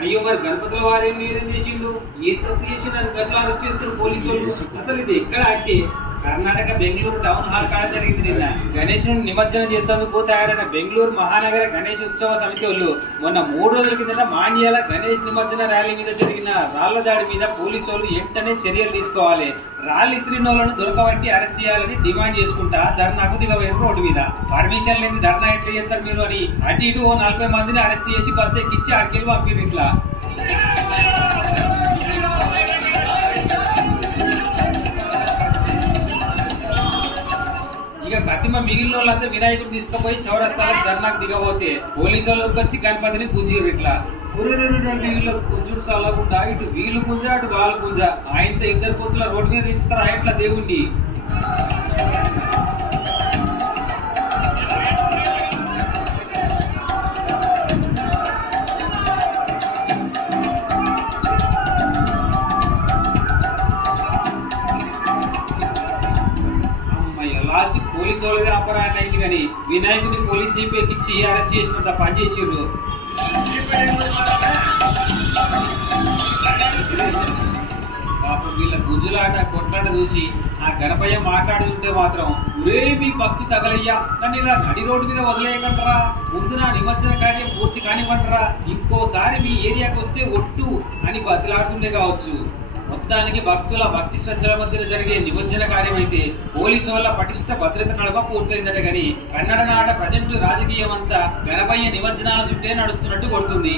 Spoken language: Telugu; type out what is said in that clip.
అయ్యో మరి గణపతుల వారిని ఏం చేసిండు? ఏ తప్పు చేసిండు? గట్లా అరెస్ట్ చేస్తారు పోలీసు వాళ్ళు. అసలు ఇది ఎక్కడ అంటే కర్ణాటక బెంగళూరు టౌన్ హాల్ కాడ జరిగింది. నిన్న గణేశుని నిమజ్జనం చేసేందుకు తయారైన బెంగళూరు మహానగర గణేష్ ఉత్సవ సమితి వాళ్ళు మొన్న 3 రోజుల కిందట మాండ్యాల గణేష్ నిమజ్జన ర్యాలీ మీద జరిగిన రాళ్ల దాడి మీద పోలీసు వాళ్ళు వెంటనే చర్యలు తీసుకోవాలి, రాళ్ళు ఇసిరిన వాళ్ళను దొరకబట్టి అరెస్ట్ చేయాలని డిమాండ్ చేసుకుంటా ధర్నాకు దిగబోయారు రోడ్డు మీద. పర్మిషన్ లేని ధర్నా ఎట్లా చేస్తారు మీరు అని అటు ఇటు 40 మందిని అరెస్ట్ చేసి బస్సు ఎక్కించి అడికెళ్ళి పంపిరు. ఇట్లా ఇక ప్రతిమ మిగిలిన వాళ్ళంతా వినాయకుడు తీసుకుపోయి చౌరస్తాలకు ధర్నాకు దిగబోతే పోలీసు వాళ్ళకి వచ్చి గణపతిని గుంజిరు. ఇట్లా వీళ్ళు గుంజుడు సలగుండా ఇటు వీళ్ళు గుంజ అటు వాళ్ళు గుంజ. ఆయనతో 2 పొత్తుల రోడ్డు మీద ఇస్తారు ఆయట్లా దేవుణ్ణి. లాస్ట్ పోలీసు వాళ్ళదే అపరాధం అయింది కానీ వినాయకుడిని పోలీస్ జీప్ ఎక్కించి అరెస్ట్ చేసినంత పని చేసిర్రు. పాపం వీళ్ళ గుంజులాట కొట్లాట చూసి ఆ గణపయ్య మాట్లాడుతుంటే మాత్రం ఒరే మీ భక్తి తగలయ్యా, కానీ ఇలా నడి రోడ్డు మీద వదిలేయకంటారా, ముందు నా నిమజ్జన కార్యం పూర్తి కానివ్వంటారా, ఇంకోసారి మీ ఏరియాకి వస్తే ఒట్టు అని బతిలాడుతుండే కావచ్చు. మొత్తానికి భక్తుల భక్తి శ్రద్ధల మధ్య జరిగే నిమజ్జన కార్యం అయితే పోలీసు వల్ల పటిష్ట భద్రత నడవ పూర్తయిందట. గాని కన్నడ నాట ప్రజెంట్ రాజకీయం అంతా గణపయ్య నిమజ్జనాల చుట్టే నడుస్తున్నట్టు కొడుతుంది.